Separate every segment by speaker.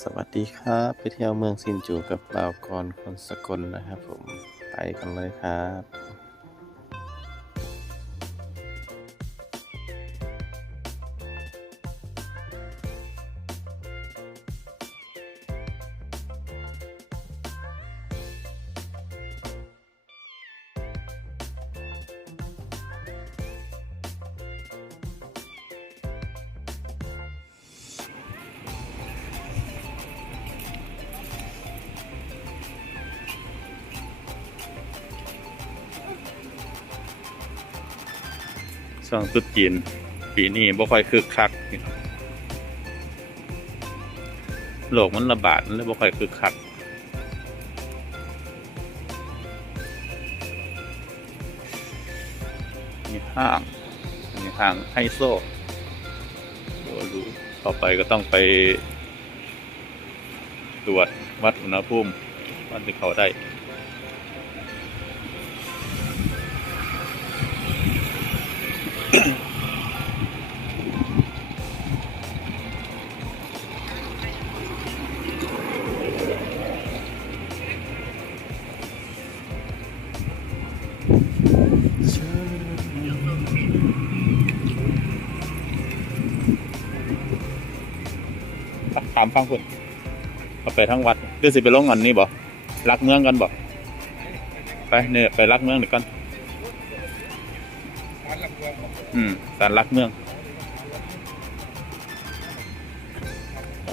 Speaker 1: สวัสดีครับไปเที่ยวเมืองซินจูกับบ่าวกรคนสกลนะครับผมไปกันเลยครับ ช่วงตรุษจีน ปีนี้บ่ค่อยคึกคักโลกมันระบาดมันเลยบ่ค่อยคึกคักมีห้างมีห้างไฮโซโอ้รู้ต่อไปก็ต้องไป ตรวจวัดอุณหภูมิวันที่เขาได้ ถามฟังคุณเอาไปทั้งวัดคือสิไปลงอันนี้บ่รักเมืองกันบ่ไปเนี่ยไปรักเมืองหนึ่งก่อน อืมสารรักเมือง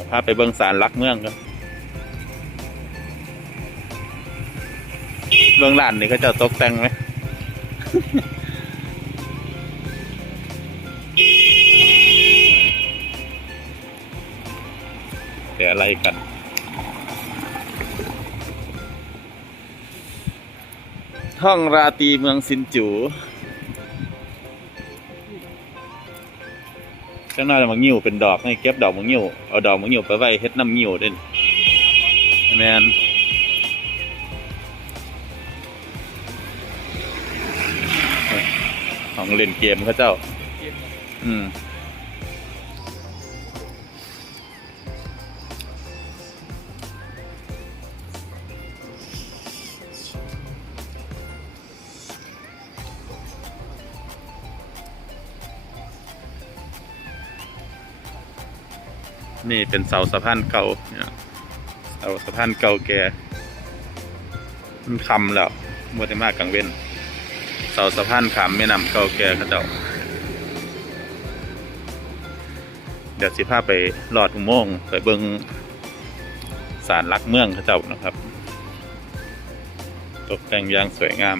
Speaker 1: พาไปเบิ่งสารรักเมืองกันเบื้องหลานนี่เขาจะตกแต่งไหม แต่อะไรกัน ท่องราตรีเมืองซินจู ข้างหน้ามังงิ้วเป็นดอกให้เก็บดอกมังงิ้วเอาดอกมังงิ้วไปไว้เฮ็ดน้ำงิ้วเด่นแมนของเล่นเกมเขาเจ้า อืม นี่เป็นเสาสะพานเก่าเนี่ยเสาสะพานเก่าแก่มันคำแล้วมัวแต่มากกลางเว้น เสาสะพานขามแม่น้ำเก่าแก่เขาเจ้าเดี๋ยวสิพาไปลอดอุโมงค์ไปเบิงสารลักเมืองเขาเจ้านะครับ ตกแต่งอย่างสวยงาม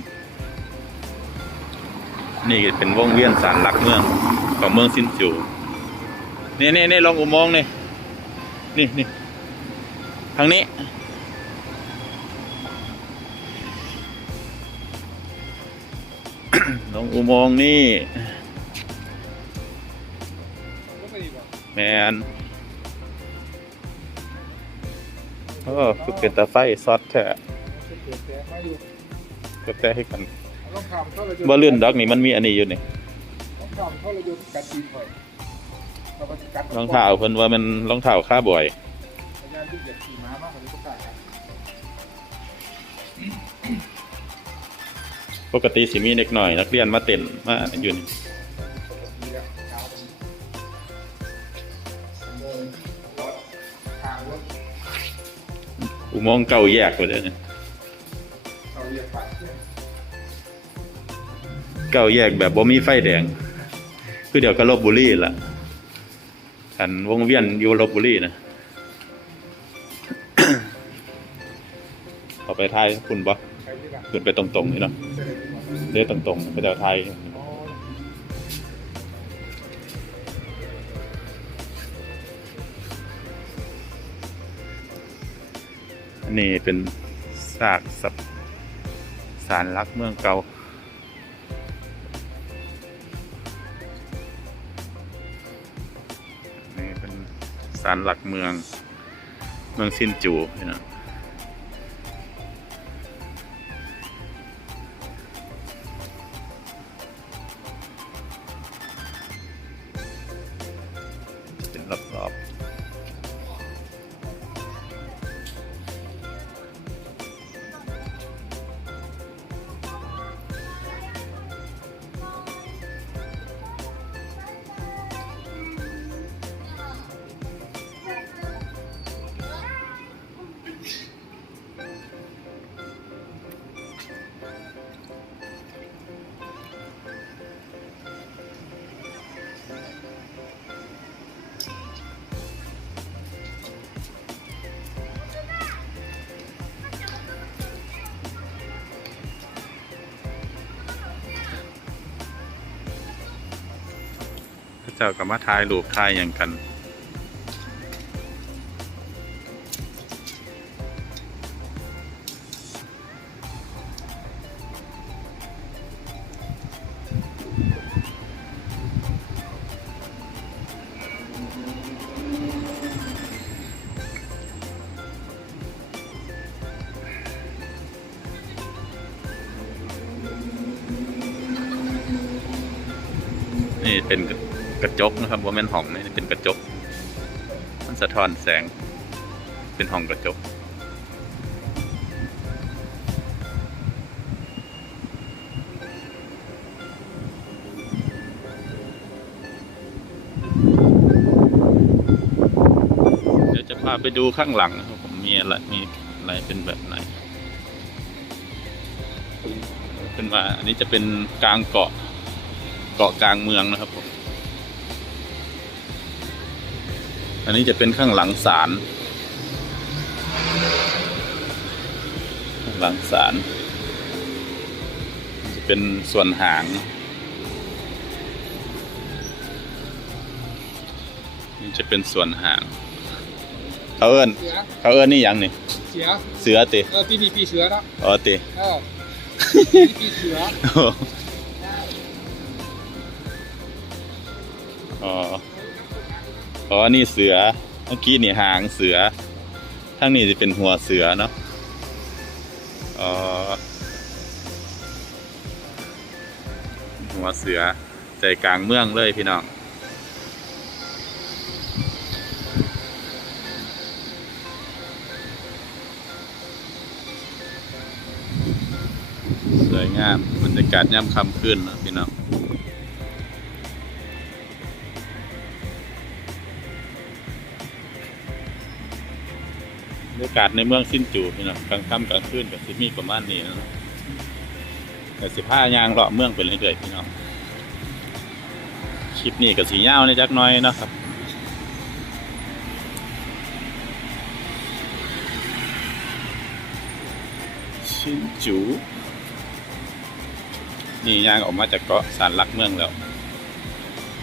Speaker 1: นี่เป็นวงเวียนสารลักเมืองของเมืองซินจูนี่นี่นี่ลงอุโมงค์นี่ นี่นี่ทางนี้ ลงอุโมงค์นี่แมนโอ้คือเป็นตาไฟซอสแท้ก็แต่ให้กันบ่เลื่อนดอกนี่มันมีอันนี้อยู่นี่ รองเท้าเพิ่นว่ามันรองเท้าค่าบ่อยปกติสิมีเด็กหน่อย นักเรียนมาเต้นมาอยู่นี่อุโมงค์เก่าแยกไปเลยเนี่ยเก่าแยกแบบบ่มีไฟแดง คือเดี๋ยวก็ลบบุรีละ อันวงเวียนยู่ลบบุรีนะเอาไปไทยคุณบ่ขึ้นไปตรงๆนี่เนาะเรียกตรงๆไปเดี๋ยวไทยอันนี้เป็นซากสับสารลักเมืองเก่าารหลักเมือง เมืองซินจูนี่นะ เจ้าก็มาถ่ายรูปถ่ายอย่างกันนี่เป็น กระจกนะครับว่าแม่นห้องนี่เป็นกระจก มันสะท้อนแสง เป็นห้องกระจก เดี๋ยวจะพาไปดูข้างหลังนะครับผมมีอะไรมีอะไรเป็นแบบไหนขึ้นมาอันนี้จะเป็นกลางเกาะเกาะกลางเมืองนะครับผม อันนี้จะเป็นข้างหลังศาลข้างหลังศาลจะเป็นส่วนหาง นี่จะเป็นส่วนหาง เขาเอิ้น
Speaker 2: เสือ
Speaker 1: เขาเอิ้นนี่หยังนี่
Speaker 2: เสือ
Speaker 1: เสือติ
Speaker 2: เออปีนี้ปีเสือเนาะ
Speaker 1: อ๋อติ
Speaker 2: เออปีนี้ปีเสือ
Speaker 1: อ๋อ อ๋อนี่เสือ เมื่อกี้นี่หางเสือ ทั้งนี้จะเป็นหัวเสือเนาะอ๋อหัวเสือใจกลางเมืองเลยพี่น้องสวยงามบรรยากาศย่ำค่ำคืนนะพี่น้อง บรรยากาศในเมืองสิ้นจูพี่น้องกลางค่ำกลางคืนกับสิมีประมาณนี้นะแต่สิผ้ายางเลาะเมืองไปเรื่อยๆพี่น้องคลิปนี้กับสีเงาในจักน้อยนะครับชินจู นี่ยางออกมาจากเกาะสารลักเมืองแล้ว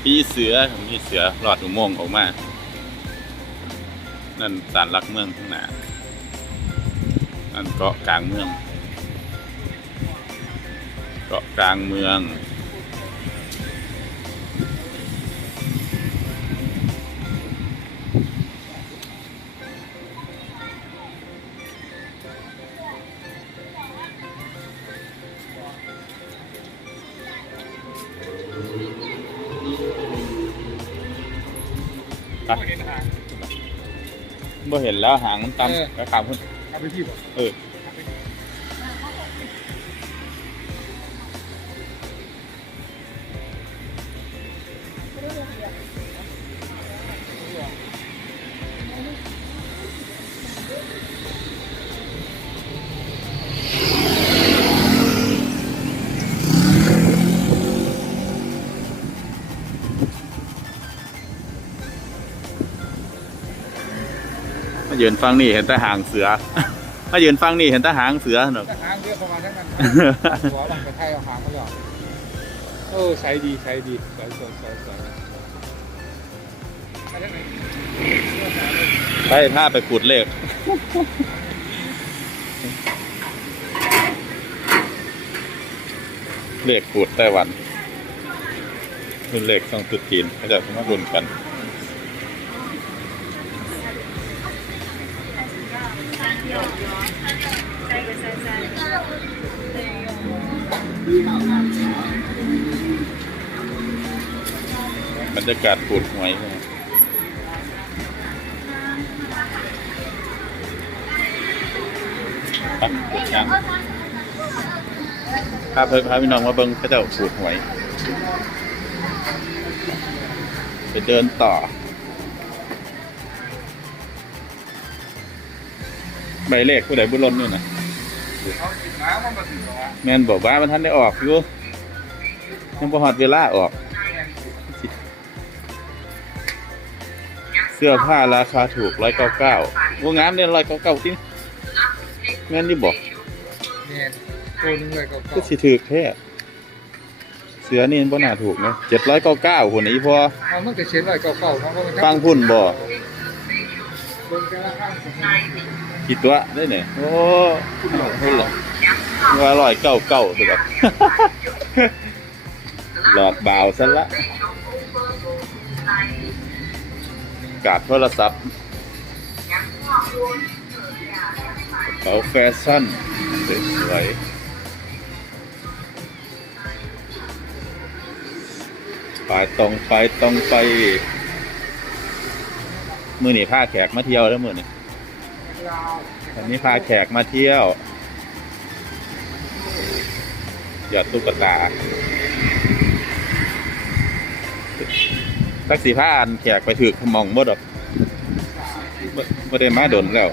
Speaker 1: พี่เสือพี่เสือหลอดอุโมงค์ออกมา นั่นสารลักเมืองข้างหน้า นั่นเกาะกลางเมือง เกาะกลางเมือง
Speaker 2: ไม่เห็นหาง
Speaker 1: บ่เห็นแล้วหางมัน
Speaker 2: เออ
Speaker 1: ต่ำกระขามพุ่น
Speaker 2: เอาไป
Speaker 1: มายืนฟังนี่เห็นแต่หางเสือ มายืนฟังนี่เห็นแต่หางเสือหนอก
Speaker 2: ถ้าหางเยอะประมาณนั้นกันหัวมันไปไทยเอาหางมาหยอดเออใช้ดีใช้ดีสวยสวยสวยสวยไปทางไหน
Speaker 1: ไปพาไปขูดเลขเลขขูดไต้หวันรุ่นเลขต้องตุดจีนเขาจะมารุ่นกัน บรรยากาศขูดหัวยใช่ไหมไปยังพาเพิ่พาพี่น้องมาเบิ้งเขาเจ้าขูดหวย ไปเดินต่อ ใบเลขผู้ใดบุญล้นนี่นะ
Speaker 2: เขาติดน้ำมันมาถึงหรอ
Speaker 1: แมนบอกว่ามันท่านได้ออกอยู่ยังพอหอดเวลาออก เสื้อผ้าราคาถูกร้อยเก้าเก้าวงงามเนี่ยร้อยเก้าเก้าที่แม่นที่บอก
Speaker 2: เนี่ยตัวนึงเลยก็
Speaker 1: ก็สิถือแค่เสือนี่บ่น่าถูกนะ799พุ่นอีพอ
Speaker 2: เอามันก็เช็ดไว้เก่าๆเขาก็มัน
Speaker 1: ฟังพุ่นบ่ กี่ตัวได้เนี่ยโอ้พุ่นเหรอว่าร้อยเก้าเก้าตัวแบบหลอดบาวซะละกาดโทรศัพท์กระเป๋าแฟชั่นสวยไปตรงไปตรงไป มือหนี่พาแขกมาเที่ยวแล้วมือนี่
Speaker 2: ย วั
Speaker 1: นนี้พาแขกมาเที่ยวหยอดตุ๊กตาสักสี่ผ้าอันแขกไปถือขมองมดหรอไม่ได้มาดนแล้ว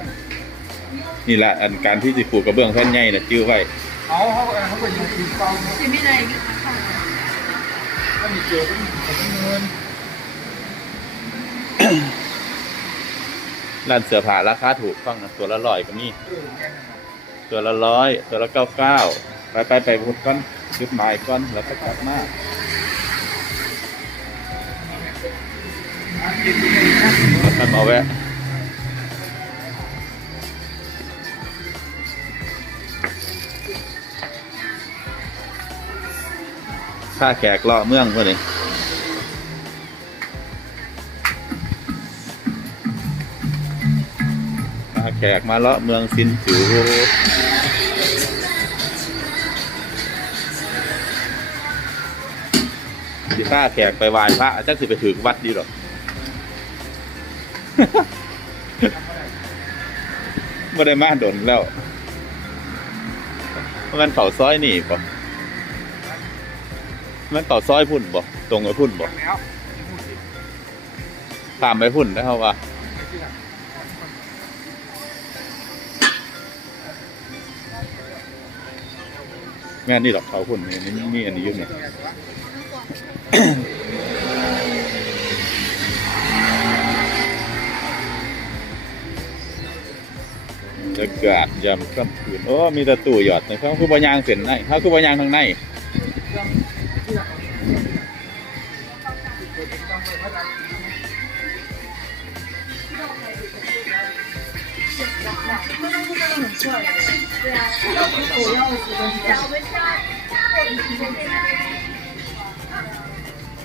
Speaker 1: นี่แหละอันการที่สิปูกระเบื้องแท่นใหญ่นะจิ้วไว้
Speaker 2: เขาเขาเขาไปยิงปีก
Speaker 3: องที่ไม่ได้
Speaker 2: ก็มีเจอเป็นเงิน
Speaker 1: ร้านเสื้อผ้าราคาถูกฟังนะตัวละร้อยก็
Speaker 2: นี่
Speaker 1: ตัวละร้อยตัวละเก้าเก้าไปไปไปพุดก้อนจุดหมายก้อนแล้วก็กลับมาแล้วก็มาแวะค่าแขกเลาะเมืองพวกนี้ แขกมาเลาะเมืองสินจูสิค่าแขกไปไหว้พระจักสิไปถึงวัดดีหรอกไม่ได้มาดนแล้วเพราะงั้นเขาซอยนี่ป่ะมันเขาซอยพุ่นบ่ตรงไปพุ่นบ่
Speaker 2: แล้ว
Speaker 1: ตามไปพุ่นนะครับว่า แม่นนี่หรอกเขาพุ่นนี่นี่นี่อันนี้อยู่เนี่ยบรรยากาศยามค่ำคืนโอ้มีแต่ตู้หยอดนะครับคือบะยางเส้นในถ้าคือบะยางทางใน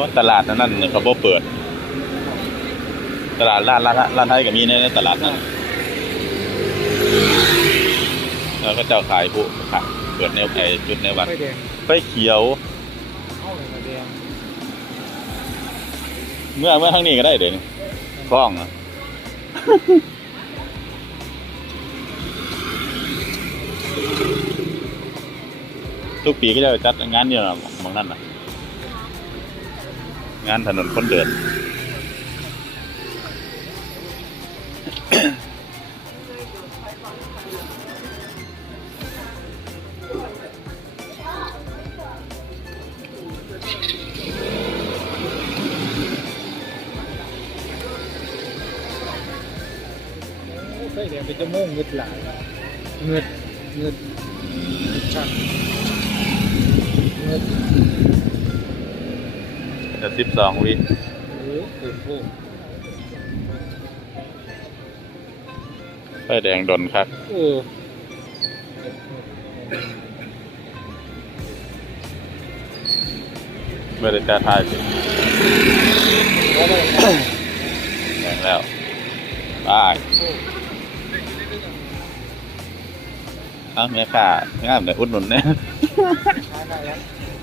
Speaker 1: ราะตลาดนั้นเนี่ยเขาบ่เปิด ตลาดร้านร้านร้านไทยก็มีในตลาดนั้นแล้วก็เจ้าขายผู้ขายเปิดแนวไอ้จุดในวัด
Speaker 2: ไฟแดง
Speaker 1: ไฟเขียว
Speaker 2: เมื่
Speaker 1: อเมื่อทางนี้ก็ได้เดี๋ยวนี้องอะทุกปีก็จะจัดงานเนี่ยนะมองนั่นนะ งานถนนคนเดิน สิบสองวิ
Speaker 2: โอ้เกินโอ้
Speaker 1: ไฟแดงดนครับ
Speaker 2: เออ
Speaker 1: ไม่ได้จะถ่ายสิ
Speaker 2: แล้วเลย
Speaker 1: แดงแล้วบายอ้าวแม่ค้างามแต่อุดหนุนเนี่ย
Speaker 2: ทานได้แล้ว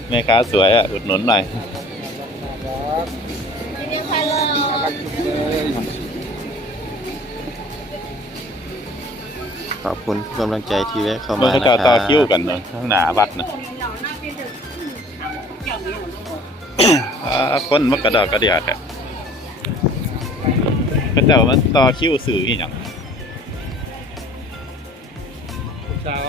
Speaker 1: แม่ค้าสวยอะ อุดหนุนหน่อย
Speaker 3: ครับยิ
Speaker 2: นดีค่ะเรา
Speaker 4: ขอบคุณทุกกำลังใจที่แวะเข้า
Speaker 1: มานะคเขาจะ
Speaker 4: รั
Speaker 1: ต่อคิ้วกันเนอะข้างหน้าวัดนะอ่าคนมักกระดากกระเดียดอะเขาเจ้ามันต่อคิ้วสื่ออีหยัง
Speaker 2: ผู้ชาย